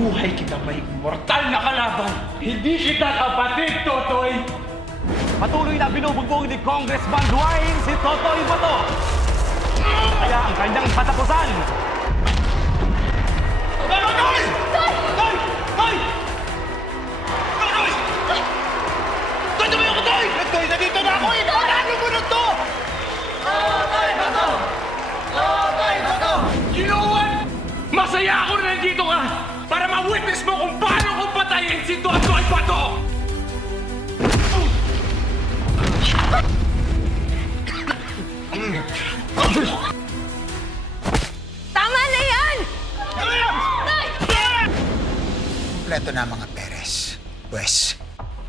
buhay kita may mortal na kalaban. Hindi kita kapatid, Totoy! Patuloy na binubugbog ni Congressman Dwayne si Totoy Bato. Kaya ang kanyang patapusan. Totoy! Toy! Toy! Toy! Totoy! Toy, tumayo ko, Toy! Toy, nandito na ako eh! Ano mo na to? Totoy Bato! Totoy Bato! You know what? Masaya ako na nandito ka para ma-witness mo kung paano ko patayin si Totoy Bato! Tama na yan! Kompleto na mga Perez. Pwes,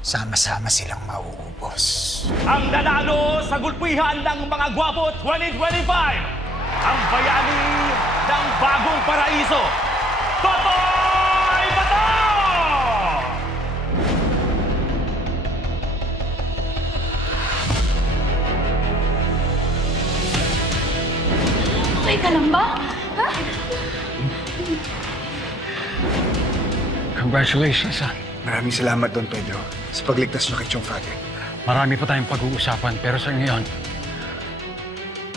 sama-sama silang mauubos. Ang nanalo sa gulpihan ng mga gwapo 2025. Ang bayani ng bagong paraiso. Lang ba? Ha? Congratulations, son. Maraming salamat, Don Pedro, sa pagligtas niyo kay Chong Fate. Marami pa tayong pag-uusapan, pero sa ngayon,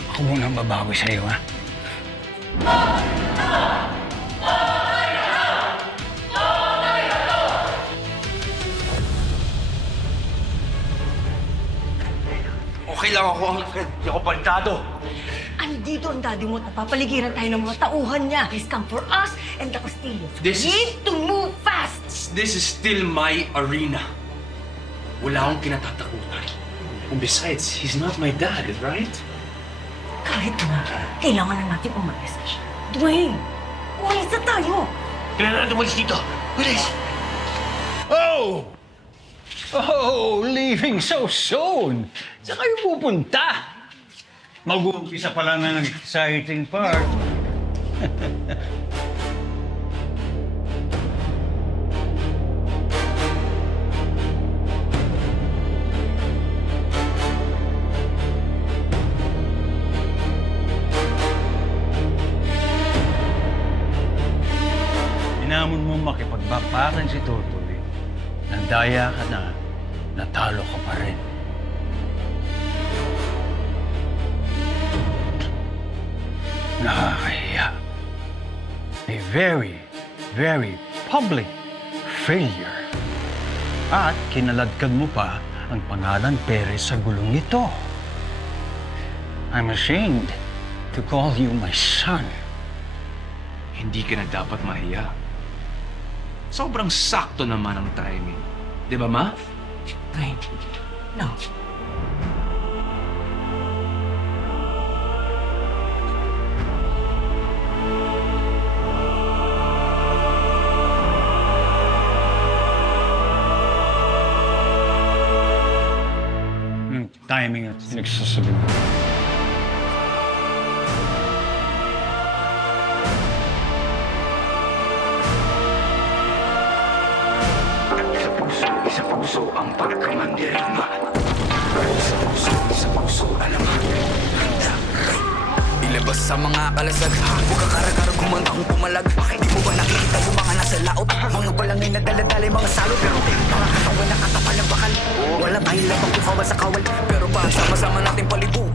ako muna ang babawi sa iyo, ha? Okay lang ako, Uncle. Hindi ako baldado. Andito ang daddy mo at napapaligiran tayo ng mga tauhan niya. He's come for us and the Castillo. So This we is- need to move fast! This is still my arena. Wala akong kinatatakutan. And besides, he's not my dad, right? Kahit na, kailangan na natin umalis. Dwayne, umalis na tayo! Kailangan natin umalis dito. Bilis! Oh! Oh, leaving so soon! Saan kayo pupunta? Mag-uumpisa pala na ng exciting part. Inamon mo makipagbakbakan si Totoy. Nandaya ka na, natalo ka pa rin. Very, very public failure. At kinaladkad mo pa ang pangalan Perez sa gulong ito. I'm ashamed to call you my son. Hindi ka na dapat mahiya. Sobrang sakto naman ang timing. Di ba, Ma? Dwayne, no. Timing at nagsasabi mo. Sa puso, sa puso ang pagkamandirigma. Ilabas sa mga kalasag. Huwag ka karagar kumanta kung pumalag. Di mo ba nakikita yung mga nasa laot? Mga balangay na daladalay mga salot? Pero mga katawan na katapal ng bakal. Wala tayong labang kung kawal sa kawal. Pero pa sama-sama natin palibutan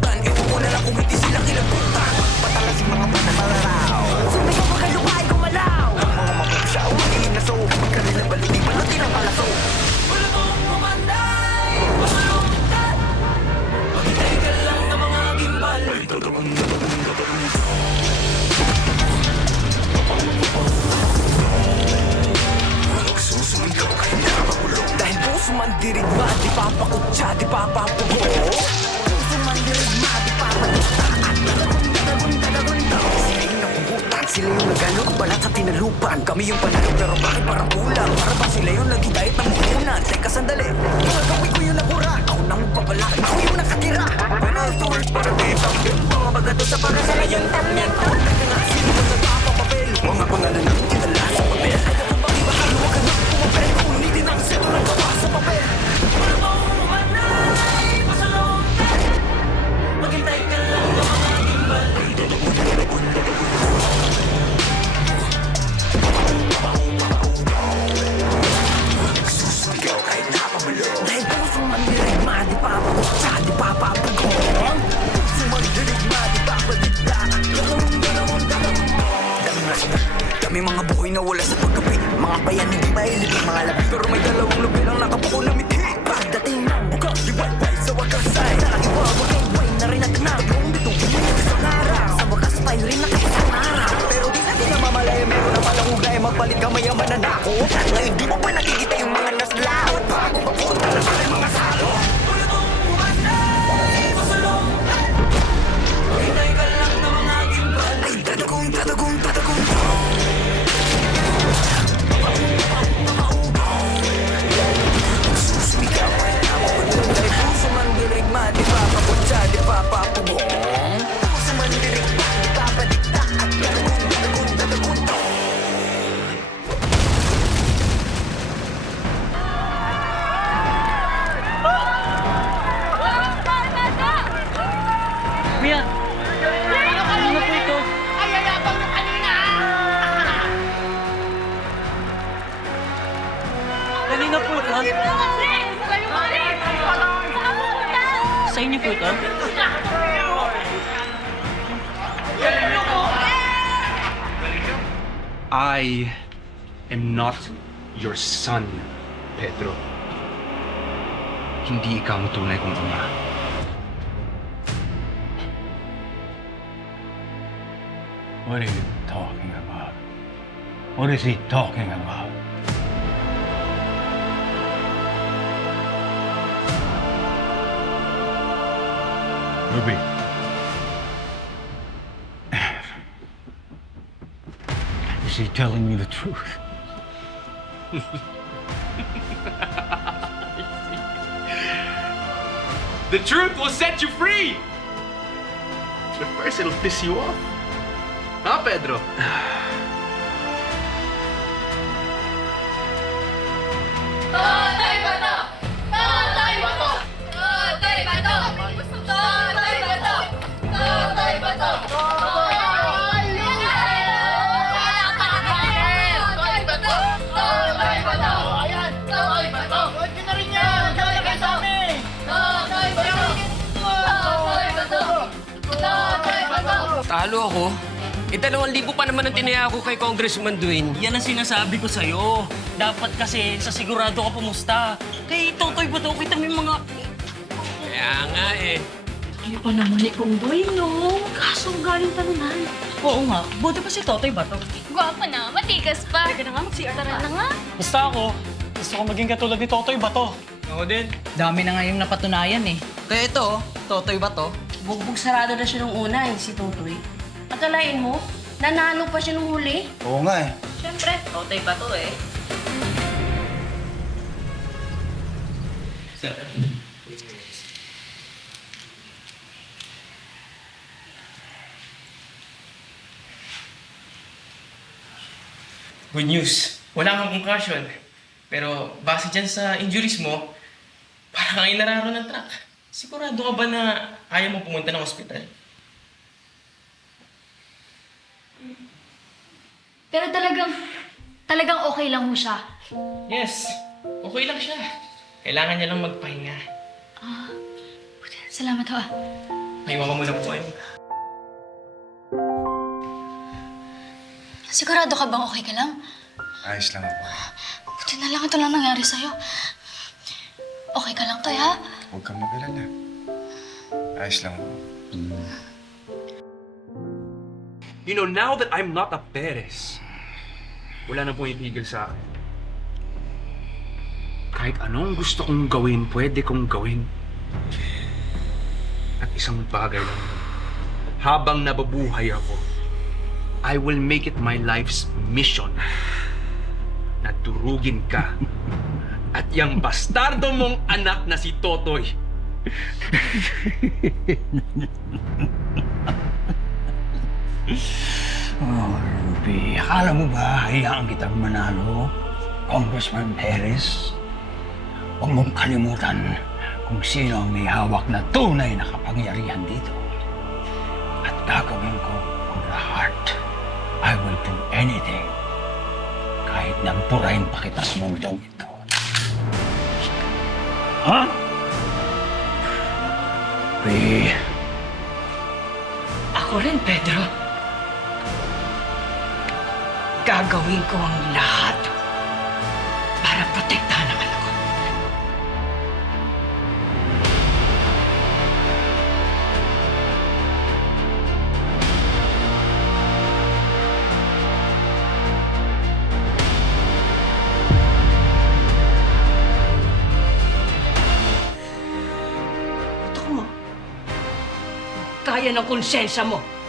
Kanina po ito? Sa inyo po ito? I am not your son, Pedro. Hindi ikaw ang tunay kong ama. What are you talking about? What is he talking about? Ruby. Is he telling me the truth? The truth will set you free! But first, it'll piss you off. Huh, Pedro? Bato! Talo ako? Eh, dalawang libo pa naman ang tinaya ko kay Congressman Dwayne. Yan ang sinasabi ko sa'yo. Dapat kasi sa sigurado ka pumusta. Kay Totoy ba to? Kita yung mga... Kaya nga eh. Hindi pa naman ni Kong Boy, no? Kaso galing talunan. Oo nga. Buti pa si Totoy ba to? Gwapo na, matikas pa. Teka na nga, mag-CR Tara na nga. Basta ako, gusto ko maging katulad ni Totoy ba to? Ako din. Dami na nga yung napatunayan eh. Kaya ito, Totoy ba to? Bugbog sarado na siya nung una, eh, si Totoy. Akalain mo, nanalo pa siya nung huli. Oo nga eh. Siyempre, Totoy ba to eh? Good news. Wala kang concussion. Pero base dyan sa injuries mo, parang kang inararo ng truck. Sigurado ka ba na ayaw mo pumunta ng ospital? Pero talagang, talagang okay lang mo siya. Yes, okay lang siya. Kailangan niya lang magpahinga. Salamat ho ah. May mama mo na po kayo. Sigurado ka bang okay ka lang? Ayos lang ako. Buti na lang ito lang nangyari sa'yo. Okay ka lang, Toy, ha? Huwag kang mag-alala. Ayos lang ako. You know, now that I'm not a Perez, wala na pumipigil sa akin. Kahit anong gusto kong gawin, pwede kong gawin. At isang bagay lang, habang nababuhay ako, I will make it my life's mission na durugin ka at yung bastardo mong anak na si Totoy. Oh, Ruby, akala mo ba hayaan kitang manalo, Congressman Perez? Huwag mong kalimutan kung sino ang may hawak na tunay na kapangyarihan dito. At gagawin ko ang lahat. I will do anything. Kahit nagpurahin pa kita sa mundong ito. Ha? Ruby, Ako rin, Pedro. Gagawin ko ang lahat para protektahan ang anak Kaya ng konsensya mo.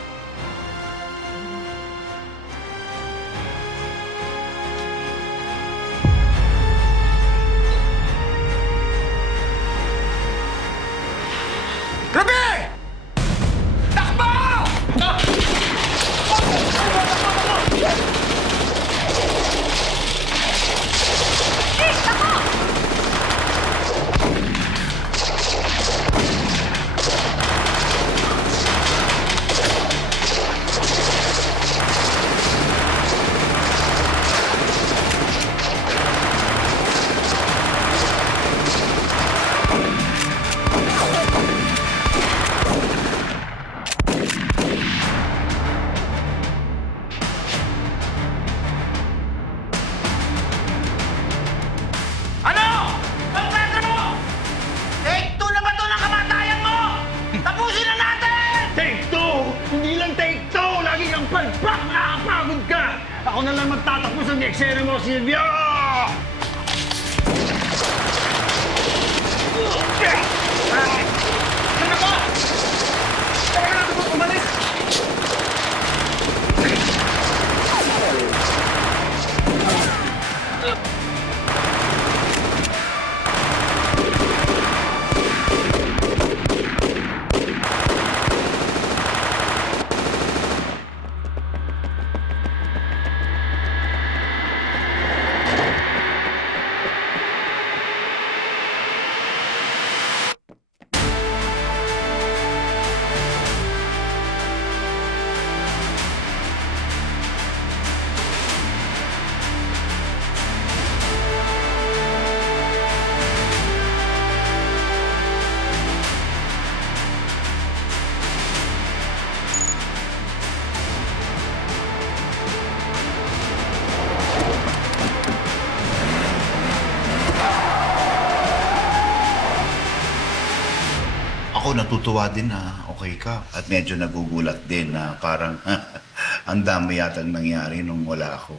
Natutuwa din na okay ka at medyo nagugulat din na parang ang dami yatang nangyari nung wala ako.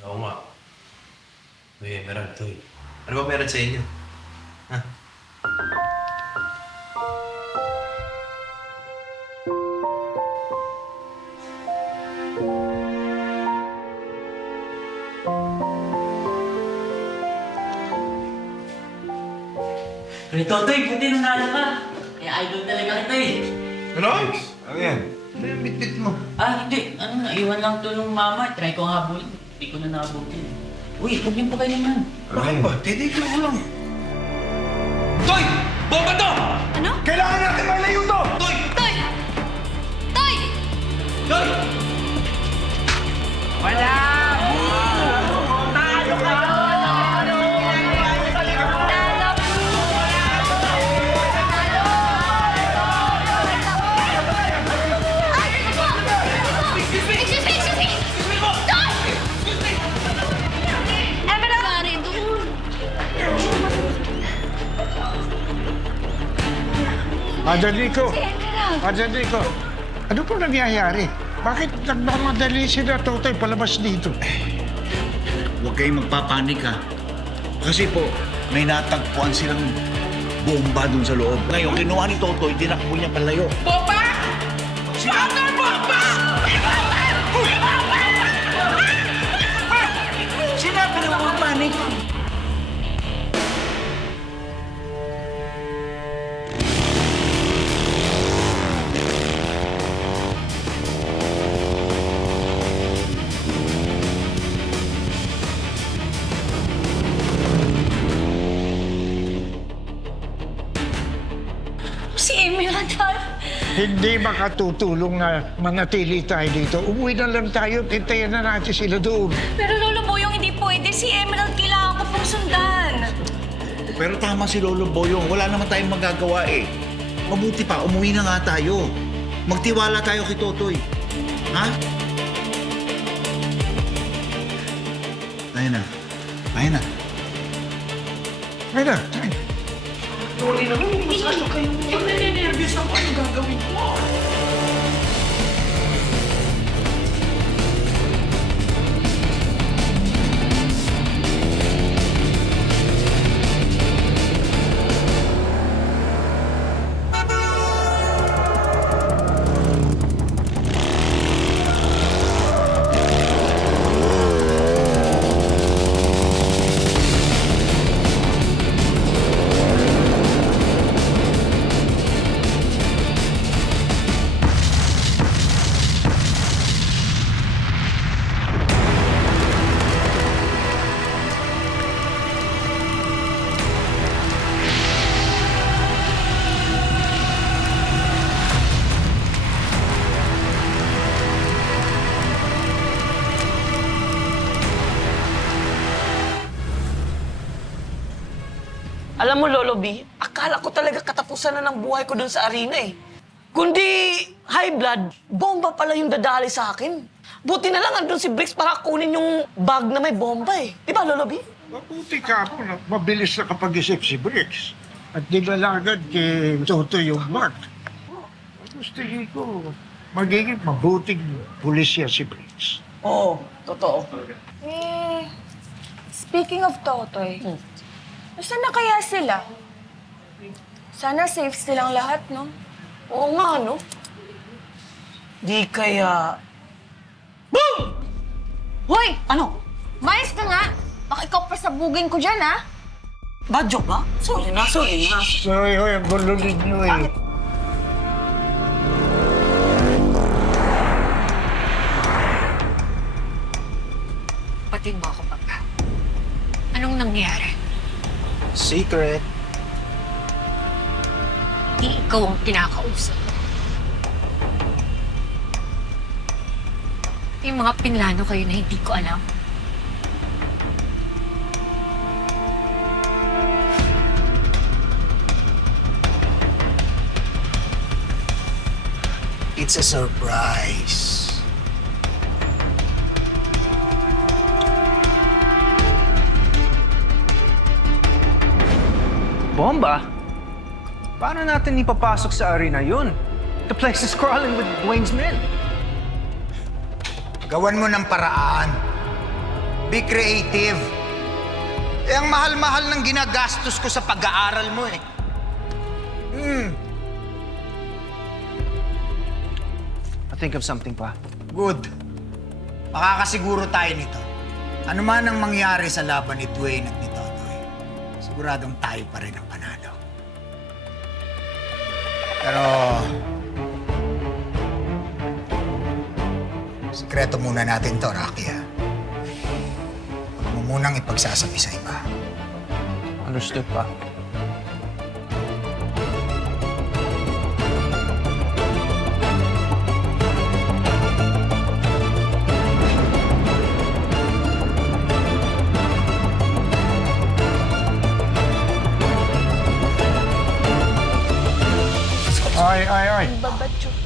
Oo nga. Uy, meron to eh. Ano ba meron sa inyo? Ha? Kaya Totoy, buti nanalo ka. Idol talaga kita eh. Ano? Ano yan? Ano yung bitbit mo? Ah, hindi. Ano, naiwan lang to nung mama. Try ko nga habulin. Hindi ko na nabutin. Uy, huwag niyo pa kayo naman. Bakit ba? Titigil ko lang. Toy! Bomba to! Ano? Kailangan natin malayo to! Toy! Toy! Toy! Toy! Excuse Adalico! Si Emerald! Adalico! Ano po nangyayari? Bakit nagmamadali sila, Totoy, palabas dito? Huwag kayong magpapanik ha. Kasi po, may natagpuan silang bomba dun sa loob. Ngayon, kinuha ni Totoy, tinakbo niya palayo. Bomba! Bakit bomba? Hindi makatutulong na manatili tayo dito. Umuwi na lang tayo, tintayan na natin sila doon. Pero Lolo Boyong, hindi pwede. Si Emerald kailangan ko pong sundan. Pero tama si Lolo Boyong, wala naman tayong magagawa eh. Mabuti pa, umuwi na nga tayo. Magtiwala tayo kay Totoy. Ha? Kaya na. Kaya na. Kaya na. Kaya na. Alam Lolo B, akala ko talaga katapusan na ng buhay ko dun sa arena eh. Kundi high blood, bomba pala yung dadali sa akin. Buti na lang andun si Briggs para kunin yung bag na may bomba eh. Di ba, Lolo B? Mabuti ka po na mabilis na kapag-isip si Briggs. At dinala agad kay Toto yung Mark. Gusto ko, magiging mabuting pulis yan si Briggs. Oo, totoo. Eh, speaking of Totoy, nasaan na kaya sila? Sana safe silang lahat, no? Oo nga, no? Di kaya... Hoy! Ano? Mais ka nga! Baka ikaw pa sabugin ko dyan, ha? Ba, joke ba? Sorry na, sorry na. Sorry, hoy, ang gulo ninyo eh. Patid mo ako, Papa. Anong nangyari? Secret. Di ikaw ang kinakausap. May mga pinlano kayo na hindi ko alam. It's a surprise. Bomba? Paano natin ipapasok sa arena yun? The place is crawling with Dwayne's men. Gawan mo ng paraan. Be creative. Eh, ang mahal-mahal ng ginagastos ko sa pag-aaral mo eh. Hmm, I'll think of something pa. good. Makakasiguro tayo nito. Ano man ang mangyari sa laban ni Dwayne at ni siguradong tayo pa rin ang panalo. Pero... Sikreto muna natin to, Rocky, ha? Huwag mo munang ipagsasabi sa iba. Understood pa.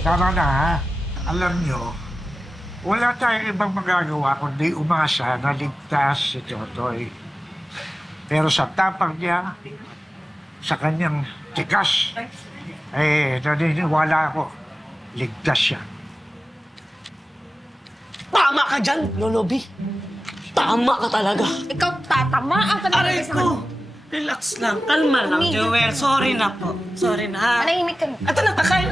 Tama na ha. Alam nyo, wala tayong ibang magagawa kundi umasa na ligtas si Totoy. Pero sa tapang niya, sa kanyang tikas, eh, naniniwala ako, ligtas siya. Tama ka dyan, Lolo B. Tama ka talaga. Ikaw tatamaan ka na Aray sa ko! Relax lang, kalma lang, Joel. Sorry na po. Sorry na, ha? Manahimik ka. Ito na, kakain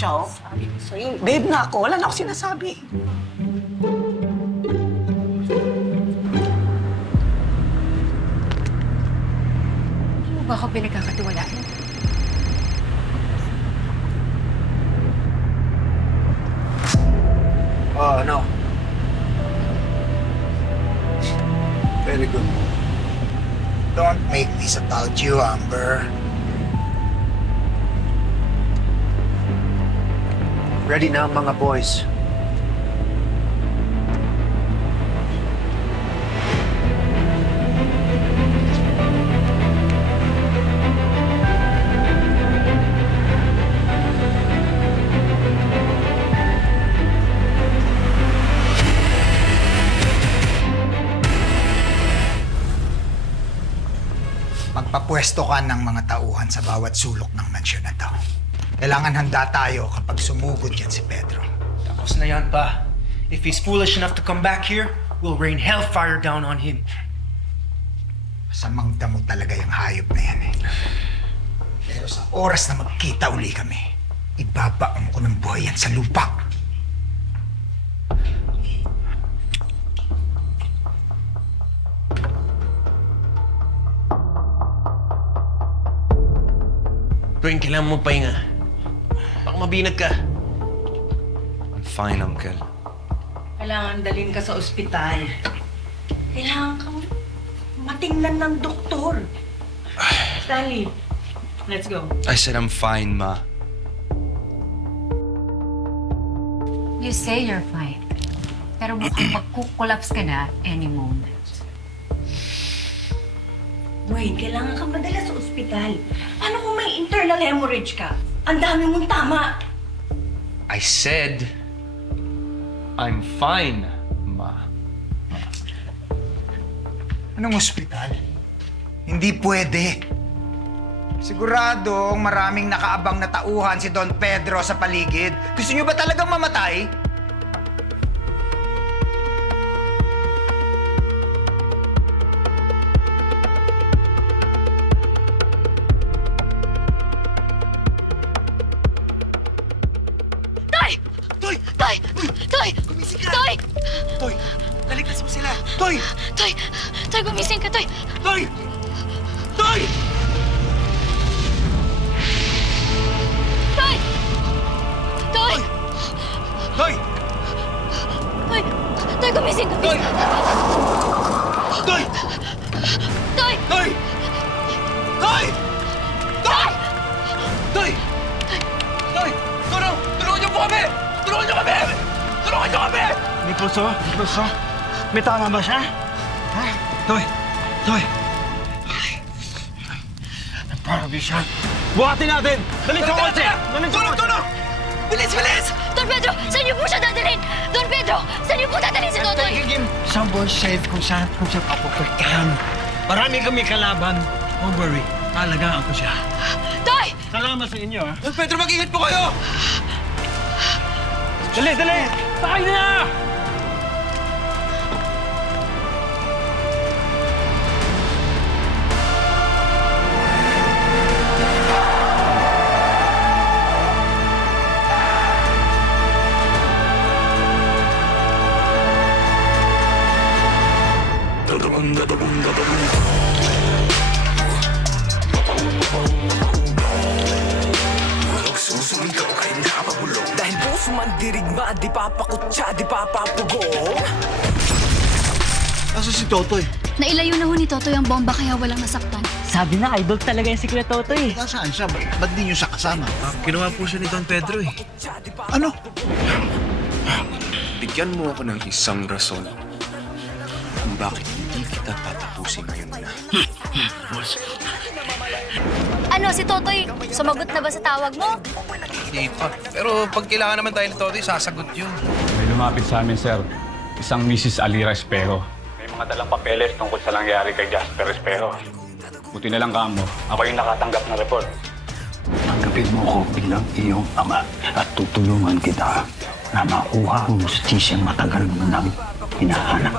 siya, oh. Sa'yo, babe na ako. Wala na ako sinasabi. Hindi mo ba ako pinagkakatiwalaan? Oh, no. Very good. Don't make this about you, Amber. Ready na ang mga boys. Magpapwesto ka ng mga tauhan sa bawat sulok ng mansyon na to. Kailangan handa tayo kapag sumugod yan si Pedro. Tapos na yan pa. If he's foolish enough to come back here, we'll rain hellfire down on him. Masamang damo talaga yung hayop na yan eh. Pero sa oras na magkita uli kami, ibabaon ko ng buhay yan sa lupa. Dwayne, kailangan mo pahinga. Mabinat ka. I'm fine, Uncle. Kailangan dalhin ka sa ospital. Kailangan kang matingnan ng doktor. Stanley, let's go. I said I'm fine, Ma. You say you're fine. Pero mukhang magkukulaps ka na any moment. Dwayne, kailangan kang madala sa ospital. Paano kung may internal hemorrhage ka? Ang dami mong tama. I said I'm fine, Ma. Anong ospital? Hindi pwede. Siguradong maraming nakaabang na tauhan si Don Pedro sa paligid. Gusto niyo ba talagang mamatay? Toy! Toy! Toy, gumising ka, Toy! Toy! Toy! Toy! Toy! Toy! Toy! Toy, gumising ka! Toy! Toy! Toy! Toy! Toy! Toy! Toy! Toy! Tulungan niyo po kami! Tulungan niyo kami! Tulungan niyo kami! May puso? May puso? May tama ba siya? Ha? Toy! Toy! Parang siya. Buhatin natin! Dali sa kotse! Dali sa kotse! Tulong! Bilis! Bilis! Don Pedro! Saan niyo po siya dadalhin? Don Pedro! Saan niyo po dadalhin si Totoy? Someone safe kung saan kung saan papupuntahan. Marami kami kalaban. Don't worry. Alagaan ko siya. Toy! Salamat sa inyo, ha? Don Pedro, mag-ingat po kayo! Dali, dali! Sakay na! Di papakutsa, di papapugong Asa si Totoy? Nailayo na ho ni Totoy ang bomba kaya walang nasaktan. Sabi na, idol talaga yung si Kuya Totoy. Nasaan siya? Ba- Ba't di niyo siya kasama? Ginawa po siya ni Don Pedro eh. Ano? Bigyan mo ako ng isang rason kung bakit hindi kita tatapusin ngayon na. Ano, si Totoy, sumagot na ba sa tawag mo? Hindi pa. Pero pag kailangan naman tayo ni Totoy, sasagot yun. May lumapit sa amin, sir. Isang Mrs. Alira Espejo. May mga dalang papeles tungkol sa nangyari kay Jasper Espejo. Buti na lang kamo, ako yung nakatanggap ng report. Tanggapin mo ko bilang iyong ama at tutulungan kita na makuha ang justisyang matagal mo nang hinahanap.